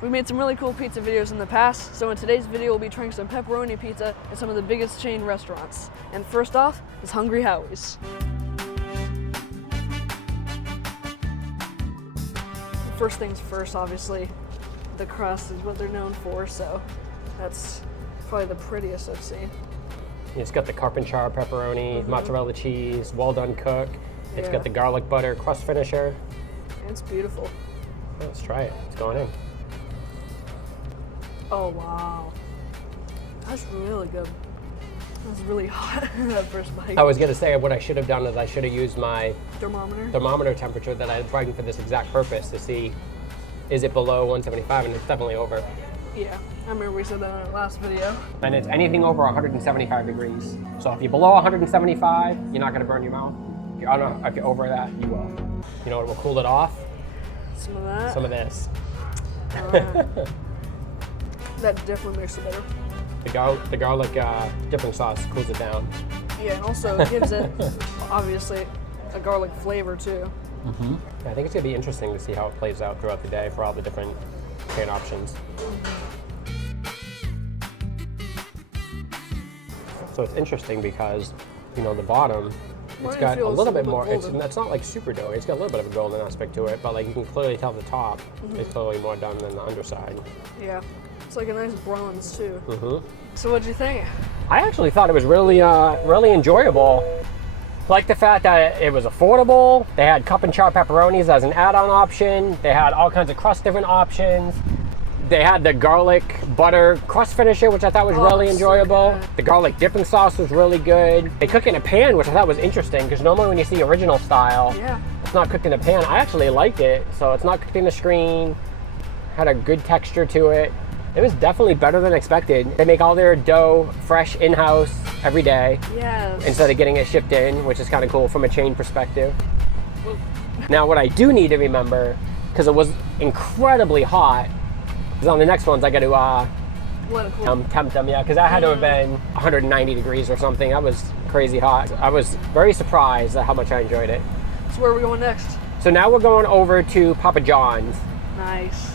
We made some really cool pizza videos in the past, so in today's video we'll be trying some pepperoni pizza at some of the biggest chain restaurants. And first off is Hungry Howie's. First things first, obviously, the crust is what they're known for, so that's probably the prettiest I've seen. It's got the carpaccio pepperoni, mozzarella cheese, well done cook. It's got the garlic butter crust finisher. It's beautiful. Let's try it. It's going in. Oh wow, that's really good. That's really hot that first bite. I was gonna say what I should have done is I should have used my thermometer temperature that I had plugged for this exact purpose to see is it below 175, and it's definitely over. Yeah, I remember we said that in our last video. And it's anything over 175 degrees. So if you're below 175, you're not gonna burn your mouth. I don't know, if you're over that, you will. You know what will cool it off? Some of that. Some of this. That definitely makes it better. The garlic dipping sauce cools it down. Yeah, and also gives it, obviously, a garlic flavor too. I think it's gonna be interesting to see how it plays out throughout the day for all the different chain options. So it's interesting because, you know, the bottom, it's got a little bit more, it's not like super doughy, it's got a little bit of a golden aspect to it, but like you can clearly tell the top is clearly more done than the underside. Yeah, it's like a nice bronze too. So what'd you think? I actually thought it was really, really enjoyable. Like the fact that it was affordable. They had cup and char pepperonis as an add-on option. They had all kinds of crust different options. They had the garlic butter crust finisher, which I thought was really enjoyable. The garlic dipping sauce was really good. They cook in a pan, which I thought was interesting because normally when you see original style, it's not cooked in a pan. I actually liked it. So it's not cooked in the screen, had a good texture to it. It was definitely better than expected. They make all their dough fresh in-house every day. Yes. Instead of getting it shipped in, which is kind of cool from a chain perspective. Now what I do need to remember, because it was incredibly hot, is on the next ones I got to tempt them, because that had to have been 190 degrees or something. That was crazy hot. I was very surprised at how much I enjoyed it. So where are we going next? So now we're going over to Papa John's. Nice.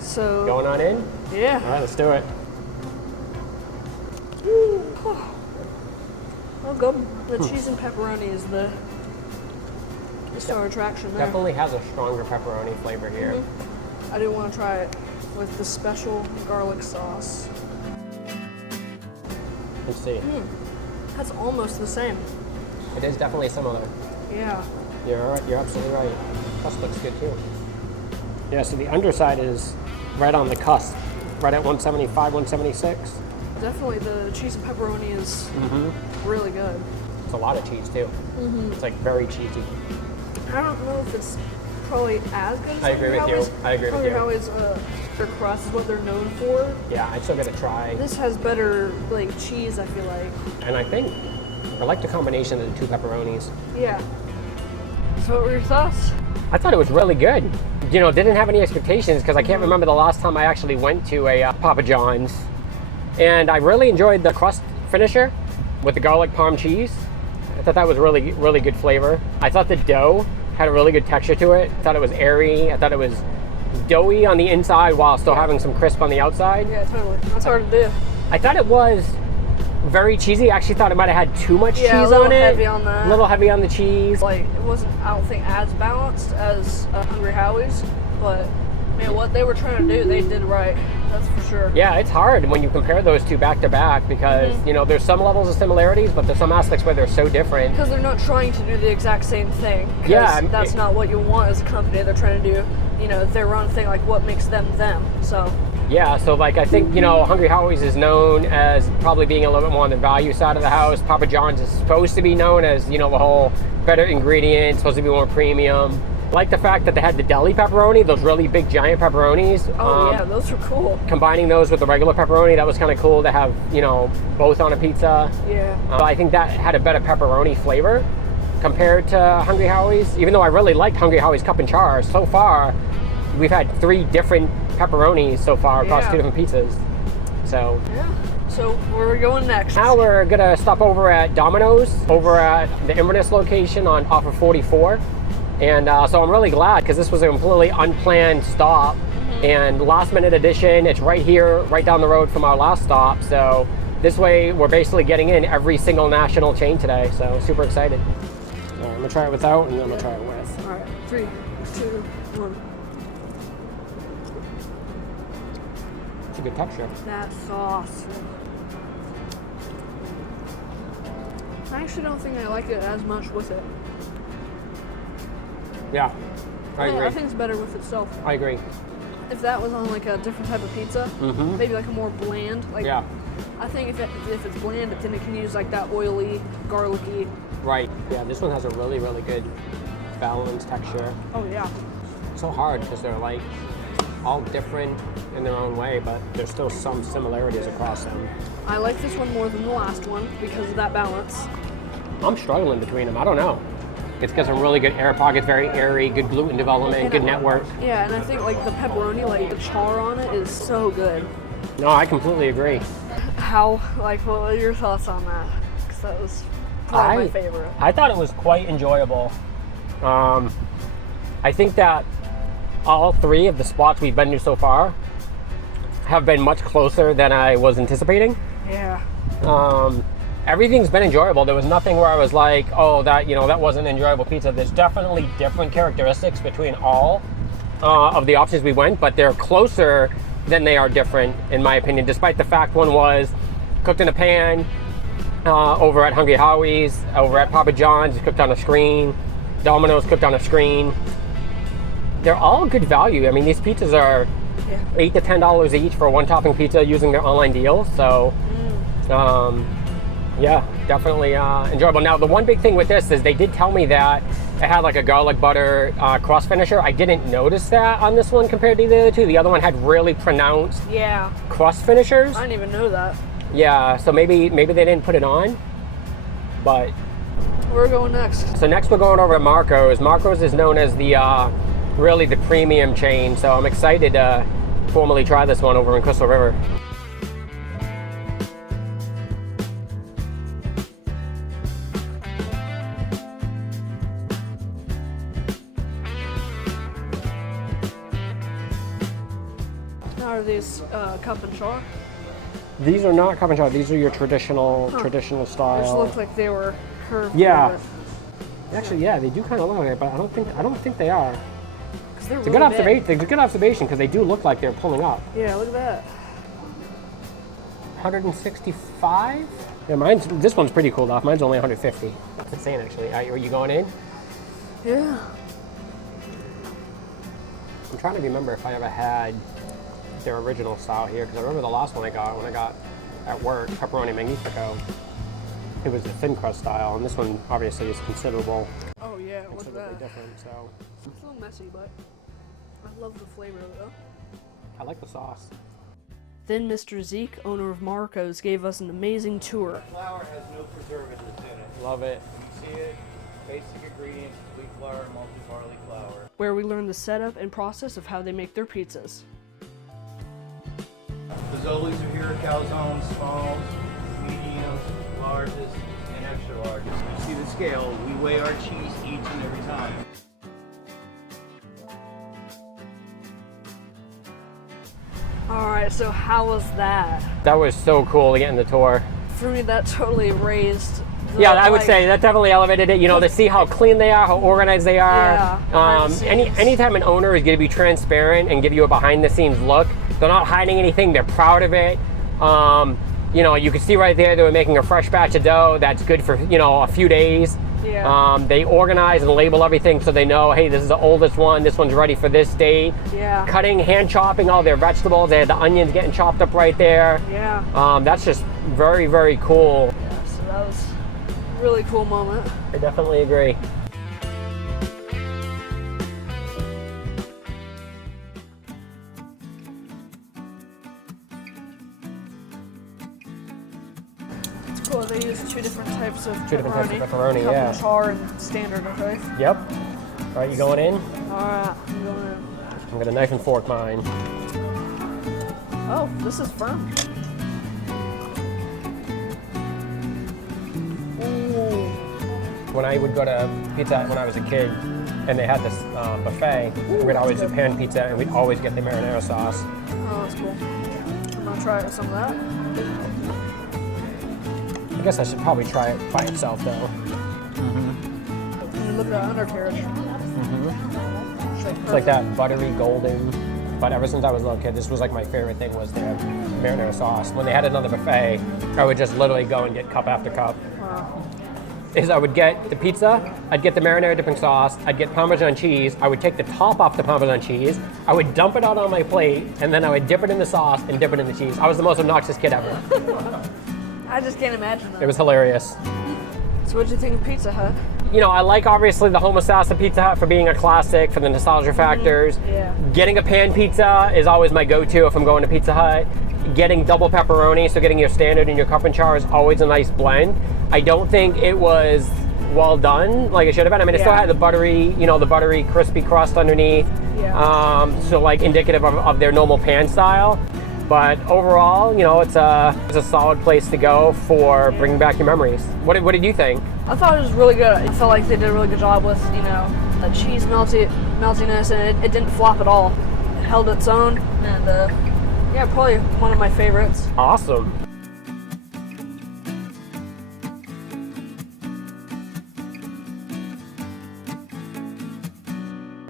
So going on in? Yeah. All right, let's do it. Oh, good. The cheese and pepperoni is the star attraction there. Definitely has a stronger pepperoni flavor here. I do want to try it with the special garlic sauce. Let's see. That's almost the same. It is definitely similar. Yeah. You're absolutely right. Crust looks good too. Yeah, so the underside is right on the cusp, right at 175, 176. Definitely the cheese and pepperoni is really good. It's a lot of cheese too. It's like very cheesy. I don't know if it's probably as good as I agree with you. I agree with you. Howie's their crust is what they're known for. Yeah, I still gotta try. This has better like cheese, I feel like. And I think I like the combination of the two pepperonis. Yeah. So what were your thoughts? I thought it was really good. You know, didn't have any expectations because I can't remember the last time I actually went to a Papa John's. And I really enjoyed the crust finisher with the garlic parm cheese. I thought that was really, really good flavor. I thought the dough had a really good texture to it. I thought it was airy. I thought it was doughy on the inside while still having some crisp on the outside. Yeah, totally. That's hard to do. I thought it was very cheesy. I actually thought it might have had too much cheese on it. A little heavy on that. A little heavy on the cheese. Like, it wasn't, I don't think, as balanced as Hungry Howie's, but man, what they were trying to do, they did right. That's for sure. Yeah, it's hard when you compare those two back to back because, you know, there's some levels of similarities, but there's some aspects where they're so different. Because they're not trying to do the exact same thing. Yeah. That's not what you want as a company. They're trying to do, you know, their own thing, like what makes them them. So. Yeah, so like I think, you know, Hungry Howie's is known as probably being a little bit more on the value side of the house. Papa John's is supposed to be known as, you know, the whole better ingredients, supposed to be more premium. I like the fact that they had the deli pepperoni, those really big giant pepperonis. Oh yeah, those were cool. Combining those with the regular pepperoni, that was kind of cool to have, you know, both on a pizza. Yeah. I think that had a better pepperoni flavor compared to Hungry Howie's. Even though I really liked Hungry Howie's cup and char, so far we've had 3 different pepperonis so far across 2 different pizzas. So yeah. So where are we going next? Now we're gonna stop over at Domino's, over at the Inverness location off of 44. And so I'm really glad because this was a completely unplanned stop and last minute addition. It's right here, right down the road from our last stop. So this way we're basically getting in every single national chain today. So super excited. All right, I'm gonna try it without and then I'm gonna try it with. All right, 3, 2, 1. It's a good texture. That sauce. I actually don't think I like it as much with it. Yeah, I agree. I think it's better with itself. I agree. If that was on like a different type of pizza, maybe like a more bland. Like, yeah. I think if it's bland, then it can use like that oily, garlicky. Right. Yeah, this one has a really, really good balanced texture. Oh yeah. It's so hard because they're like all different in their own way, but there's still some similarities across them. I like this one more than the last one because of that balance. I'm struggling between them. I don't know. It's got some really good air pockets, very airy, good gluten development, And good network. Yeah, and I think like the pepperoni, like the char on it is so good. No, I completely agree. What are your thoughts on that? Because that was probably my favorite. I thought it was quite enjoyable. I think that all three of the spots we've been to so far have been much closer than I was anticipating. Yeah. Everything's been enjoyable. There was nothing where I was like, oh, that wasn't an enjoyable pizza. There's definitely different characteristics between all of the options we went, but they're closer than they are different, in my opinion, despite the fact one was cooked in a pan over at Hungry Howie's, over at Papa John's, cooked on a screen, Domino's cooked on a screen. They're all good value. I mean, these pizzas are $8 to $10 each for a one-topping pizza using their online deal, so yeah, definitely enjoyable. Now, the one big thing with this is they did tell me that it had like a garlic butter crust finisher. I didn't notice that on this one compared to the other two. The other one had really pronounced crust finishers. I didn't even know that. Yeah, so maybe they didn't put it on, but... Where are we going next? So next we're going over to Marco's. Marco's is known as the really the premium chain, so I'm excited to formally try this one over in Crystal River. Are these cup and char? These are not cup and char. These are your traditional style. They just look like they were curved. Yeah. Actually, yeah, they do kind of look like it, but I don't think they are. It's a good observation. It's a good observation because they do look like they're pulling up. Yeah, look at that. 165. Yeah, this one's pretty cooled off. Mine's only 150. That's insane, actually. Are you going in? Yeah. I'm trying to remember if I ever had their original style here, because I remember the last one I got when I got at work, Pepperoni Magnifico. It was the thin crust style, and this one obviously is considerably Oh yeah, look at that. different. So It's a little messy, but I love the flavor of it though. I like the sauce. Then Mr. Zeke, owner of Marco's, gave us an amazing tour. Flour has no preservatives in it. Love it. You see it? Basic ingredients: wheat flour, malted barley flour. Where we learned the setup and process of how they make their pizzas. Fazoli's are here: calzones, smalls, mediums, larges, and extra larges. You see the scale? We weigh our cheese each and every time. Alright, so how was that? That was so cool to get in the tour. For me, that totally raised the, Yeah, I would say that definitely elevated it. You know, to see how clean they are, how organized they are. Yeah, Anytime an owner is going to be transparent and give you a behind-the-scenes look, they're not hiding anything. They're proud of it. You know, you can see right there they were making a fresh batch of dough that's good for, you know, a few days. Yeah. They organize and label everything so they know, hey, this is the oldest one. This one's ready for this date. Yeah. Cutting, hand chopping all their vegetables. They had the onions getting chopped up right there. Yeah. That's just very, very cool. Yeah, so that was a really cool moment. I definitely agree. It's cool. They use two different types of Two different types of pepperoni, cup yeah. and char and standard, okay? Yep. All right, you going in? Alright, I'm going in. I'm gonna knife and fork mine. Oh, this is firm. when I would go to Pizza Hut when I was a kid, and they had this buffet, we'd always do pan pizza, and we'd always get the marinara sauce. Oh, that's cool. I'm gonna try some of that. I guess I should probably try it by itself, though. And look at that undercarriage. It's like that buttery golden. But ever since I was a little kid, this was like my favorite thing was their marinara sauce. When they had another buffet, I would just literally go and get cup after cup. Wow. I would get the pizza, I'd get the marinara dipping sauce, I'd get Parmesan cheese, I would take the top off the Parmesan cheese, I would dump it out on my plate, and then I would dip it in the sauce and dip it in the cheese. I was the most obnoxious kid ever. I just can't imagine that. It was hilarious. So what'd you think of Pizza Hut? You know, I like obviously the homosassa Pizza Hut for being a classic, for the nostalgia factors. Yeah. Getting a pan pizza is always my go-to if I'm going to Pizza Hut. Getting double pepperoni, so getting your standard and your cup and char is always a nice blend. I don't think it was well done like it should have been. I mean, it still had the buttery, the buttery crispy crust underneath. Yeah. So like indicative of their normal pan style. But overall, it's a solid place to go for bringing back your memories. What did you think? I thought it was really good. I felt like they did a really good job with, the cheese meltiness, and it didn't flop at all. It held its own, and yeah, probably one of my favorites. Awesome.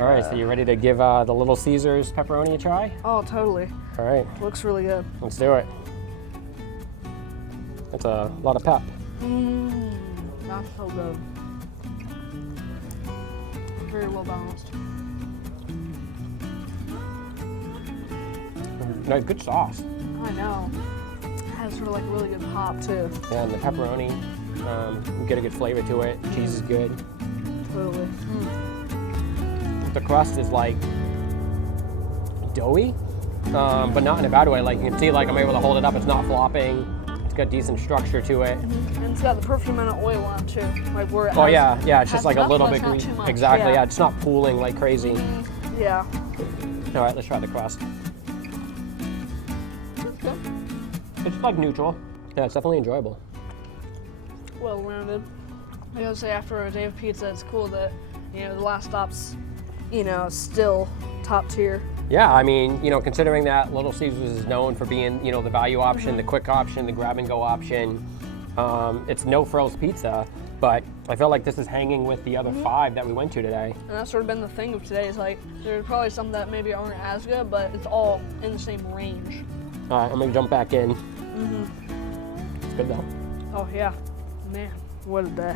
All right, so you ready to give the Little Caesars pepperoni a try? Oh, totally. All right, Looks really good. let's do it. That's a lot of pep. That's so good. Very well balanced. No, good sauce. I know. It has sort of like really good pop too. Yeah, and the pepperoni, you get a good flavor to it. Cheese is good. Totally. The crust is like doughy, but not in a bad way. Like you can see, like I'm able to hold it up. It's not flopping. It's got decent structure to it. And it's got the perfect amount of oil on it too. Like where it Oh has, yeah, it's just like a enough, little but bit it's not greasy. too much. Exactly, Yeah. it's not pooling like crazy. Yeah. All right, let's try the crust. It's like neutral. Yeah, it's definitely enjoyable. Well rounded. I gotta say, after a day of pizza, it's cool that the last stop's still top tier. Yeah, I mean, considering that Little Caesars is known for being, the value option, the quick option, the grab and go option, it's no frills pizza, but I feel like this is hanging with the other 5 that we went to today. And that's sort of been the thing of today. Is like there's probably some that maybe aren't as good, but it's all in the same range. All right, I'm gonna jump back in. It's good though. Oh yeah, man, what a day.